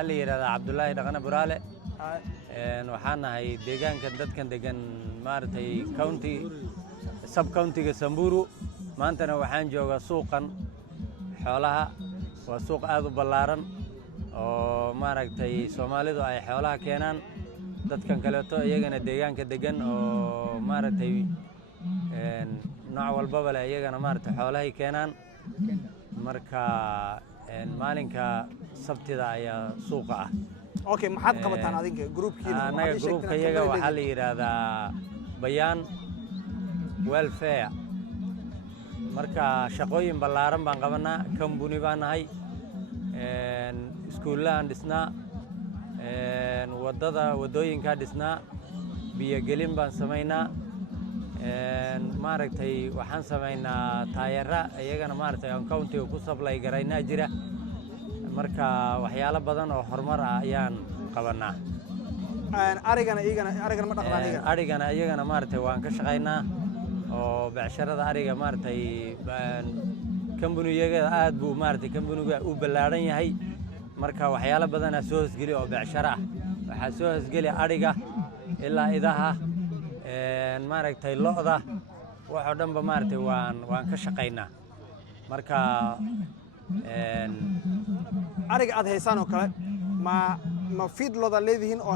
waxaa la yiraahdaa Cabdullaahi Dhaqane Buraale waxaan nahay deegaanka dadkan degan maartay county sub county-ga Samburu maantana waxaan joogaa suuqan xoolaha waa suuq aad u ballaaran oo maaragtay Soomaalidu ay xoolaha keenaan dadkan kaleeto iyagana deegaanka degan oo maaragtay nooc walba leh iyagana maaragtay xoolahay keenaan marka maalinka sabtida ayaa suuqa ah okay maxaad qabataan adinka groupkiina anaga groupka iyaga waxaa la yiraahdaa Bayaan welfare marka shaqooyin ballaaran baan qabanaa company baan nahay iskuulaan dhisnaa wadooyinka dhisnaa biyo gelin baan sameynaa maaragtay waxaan sameynaa taayara iyagana maaragtay aan county ku supply garaynaa jira marka waxyaalo badan oo horumar ah ayaan qabanaa arigana ma dhaqdaan arigana iyagana maaragtay waan ka shaqaynaa oo becsharada ariga maaragtay company-yaga aad buu maaragtay company-ga u ballaaran yahay marka waxyaalo badan soo hasgeli oo becshara ah waxaa soo hasgeli ariga ilaa idaha maaragtay lo'da wax oo dhanba maaragtay waan ka shaqaynaa marka ariga aad haysaan oo kale ma feed loda leedihiin oo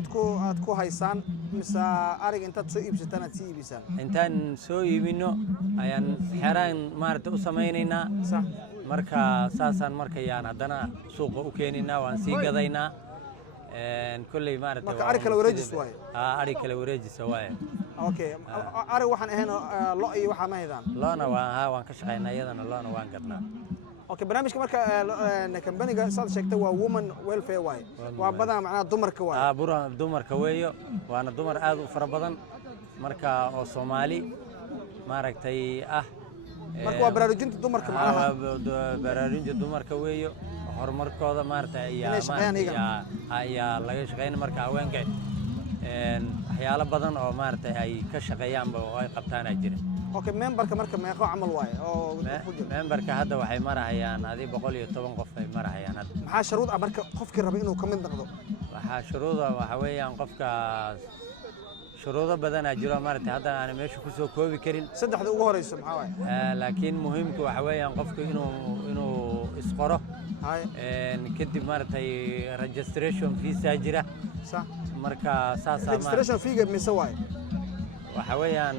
aad ku haysaan mise ariga intaad soo iibsataan aad sii iibisaan intaan soo iibino ayaan xeraan maaragtay u samaynaynaa marka saasaan markayaan haddana suuqa u keenaynaa waan sii gadaynaa kulley maaragtay marka ari kala wareejis waaye ari kala wareejisa waaye okay ari waxaan ahayn lo iyo waxaa ma haydaan lo'na waan ka shaqaynaa iyadana lo'na waan gadnaa okay barnaamijka marka company-ga saad sheegtay waa woman welfare waaye waa badan macnaha dumarka waaye dumarka weeyo waana dumar aad u fara badan marka oo Soomaali maaragtay marka waa baraarujinta dumarka macnaha baraarujinta dumarka weeyo horumarkooda maaragtay ayaa laga shaqeyn marka haweenka waxyaalo badan oo maaragtay ay ka shaqeeyaanba oo ay qabtaan ay jireen okay memberka marka meeqo camal waaye oo memberka hadda waxay marahayaan 110 qof ay marahayaan hadda maxaa shuruud ah marka qofkii raba inuu ka mid noqdo waxaa shuruuda waxa weeyaan qofka shuruudo badan jiro maaragtay hadda aan meesha ku soo koobi karin saddexda ugu horeyso maxaa waaye laakiin muhiimku waxa weeyaan qofku inuu isqoro kadib maaragtay registration fees jira sax marka saas registration fee mise waaye waxa weeyaan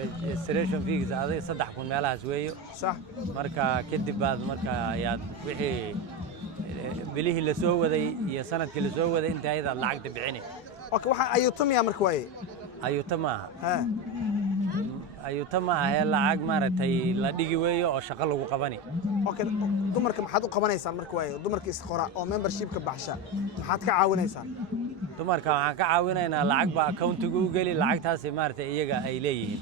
registration fees adiga 3,000 meelahaas weeyo sax marka kadib baad marka ayaad wixii bilihii la soo waday iyo sanadkii la soo waday inta ayada lacagta bixinay okay waxa ayuutamiya marka waaye ayuutama ayuutama lacag maaragtay la dhigi weeyo oo shaqo lagu qabani okay dumarka maxaad u qabanaysaan marka waaye dumarka isqora oo membership-ka baxsha maxaad ka caawinaysaan dumarka waxaan ka caawinaynaa lacag ba account-iga u geli lacagtaas maaragtay iyaga ay leeyihiin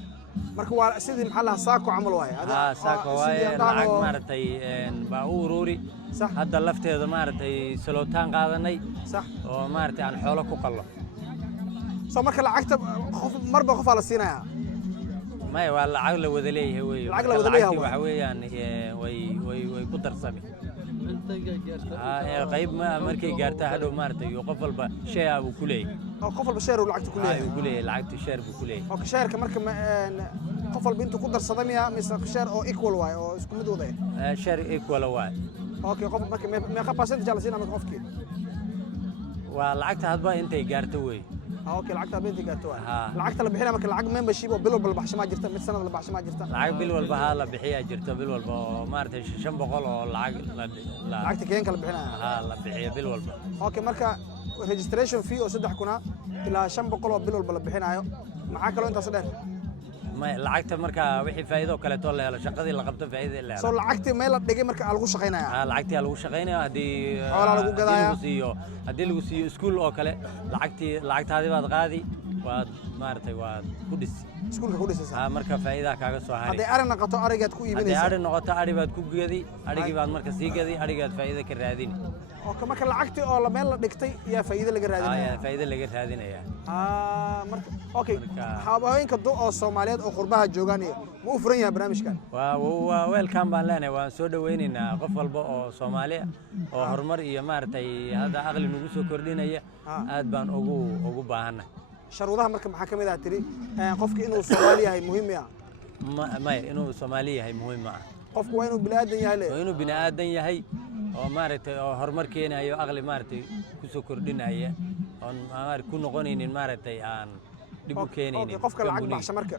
marka waa sidii maxaa la saako camal waaye saako waaye lacag maaragtay baa u ururi hadda lafteeda maaragtay salootaan qaadanay sax oo maaragtay aan xoolo ku qallo soo marka lacagta marba qof la siinayaa maya waa lacag la wada leeyahay weeyo lacag la wada leeyahay waxa weeyaan way ku darsami qayb markay gaartaa hadhow maaragtay qof walba shay uu ku leeyahay qof walba share uu lacagta ku leeyahay uu ku leeyahay lacagta share buu ku leeyahay okay share-ka marka qof walba intuu ku darsada miya mise share oo equal waaye oo isku mid wada share equal waaye okay qof marka meeqa percentage la siinaa marka qofkii waa lacagta hadba intay gaarto weey okay lacagta beentii gaarto waaye lacagta la bixina marka lacag membership oo bil walba la baxshamaa jirta mid sanad la baxshamaa jirta lacag bil walba la bixiyaa jirto bil walba oo maaragtay 500 oo lacag lacagta keenka la bixinaya la bixiyo bil walba okay marka registration fee oo 3,000 ilaa 500 oo bil walba la bixinayo maxaa kaloo intaas dheer lacagta marka wixii faa'iido kale too la helo shaqadii la qabto faa'iido la helo soo lacagtii meel la dhigay marka lagu shaqeynaya lacagtii lagu shaqeynaya hadii xoolo lagu gadaya hadii lagu siiyo iskuul oo kale lacagtaadi baad qaadi waad maartay waad ku dhisi iskuulka ku dhisaysaa marka faa'iido kaaga soo haray hadday ari noqoto arigaad ku haddii iibinaysaa ari noqoto ari baad ku gedi arigii baad marka sii gedi arigaad faa'iido ka raadin oo marka lacagtii oo la meel la dhigtay yaa faa'iido laga raadinaya faa'iido laga raadinaya marka okay haweenka oo Soomaaliyeed oo qurbaha joogaan ma u furan yahay barnaamijkan waa welcome baan leenahay waan soo dhaweynaynaa qof walba oo Soomaali oo horumar iyo maartay hada aqli nagu soo kordhinaya aad baan ugu baahanahay sharuudaha marka maxaa kamid ah tiri qofka inuu Soomaali yahay muhiim ah ma inuu Soomaali yahay muhiim ah qofku waa inuu bini'aadan yahay waa inuu bini'aadan yahay oo maartay oo horumar keenayo aqli maartay ku soo kordhinaya oo ku noqonaynin maartay aan dib u keenaynin qofka lacag baxsha marka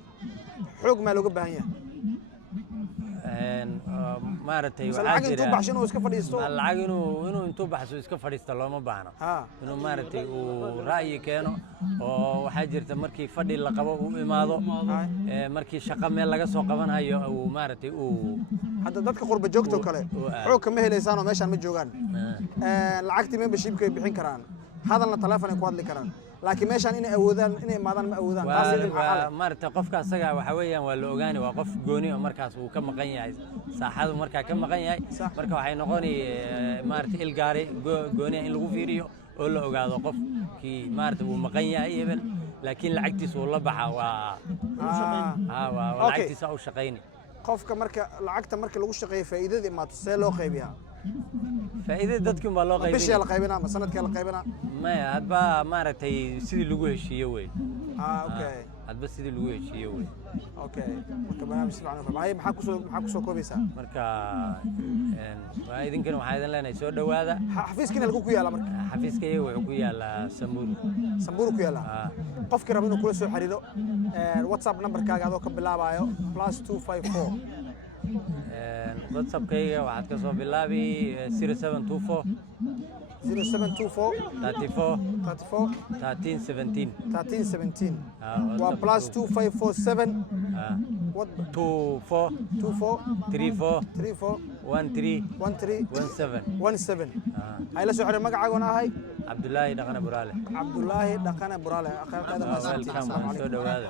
xoog ma looga baahan yahay maartay lacag intuu baxsho inuu iska fadhiisto lacag inuu intuu baxso iska fadhiisto looma baahno inuu maartay uu ra'yi keeno oo waxaa jirta markii fadhi la qabo uu imaado markii shaqo meel laga soo qabanayo uu maartay uu hadda dadka qurba joogto kale xoog kama helaysaan oo meeshaan ma joogaan lacagtii membershipka ay bixin karaan hadalna telefoon ay ku hadli karaan laakiin meeshaan inay awoodaan inay imaadaan ma awoodaan taas maartay qofka asaga waxa weeyaan waa la ogaani waa qof gooni oo markaas uu ka maqan yahay saaxadu markaa ka maqan yahay marka waxay noqoni maartay il gaari gooni in lagu fiiriyo oo la ogaado qofkii maartay uu maqan yahay hebel laakiin lacagtiisa uu la baxa waa lacagtiisa u shaqeynay qofka marka lacagta marka lagu shaqeeyo faa'iidada imaato see loo qaybiyaa faa'iidada dadkii ma loo qaybinaa bishii la qaybinaa ma sanadkii la qaybinaa maya hadba maaragtay sidii lagu heshiiyo wey okay hadba sidii lagu heshiiyo wey okay marka barnaamij si fiican u fahmay maxaa ku soo koobaysaa marka waa idinkana waxaa idin leenahay soo dhawaada xafiiskiina lagu ku yaala marka xafiiskayga wuxuu ku yaalaa Samburu ku yaala qofkii raba inuu kula soo xiriiro WhatsApp numberkaaga adoo ka bilaabayo +254 WhatsAppkayga waxaad ka soo bilaabi 0724 1317 waa +2547 1317 hay la soo xiriir magacaaguna ahay Cabdullaahi Dhaqane Buraale qaybtaada soo dhawaada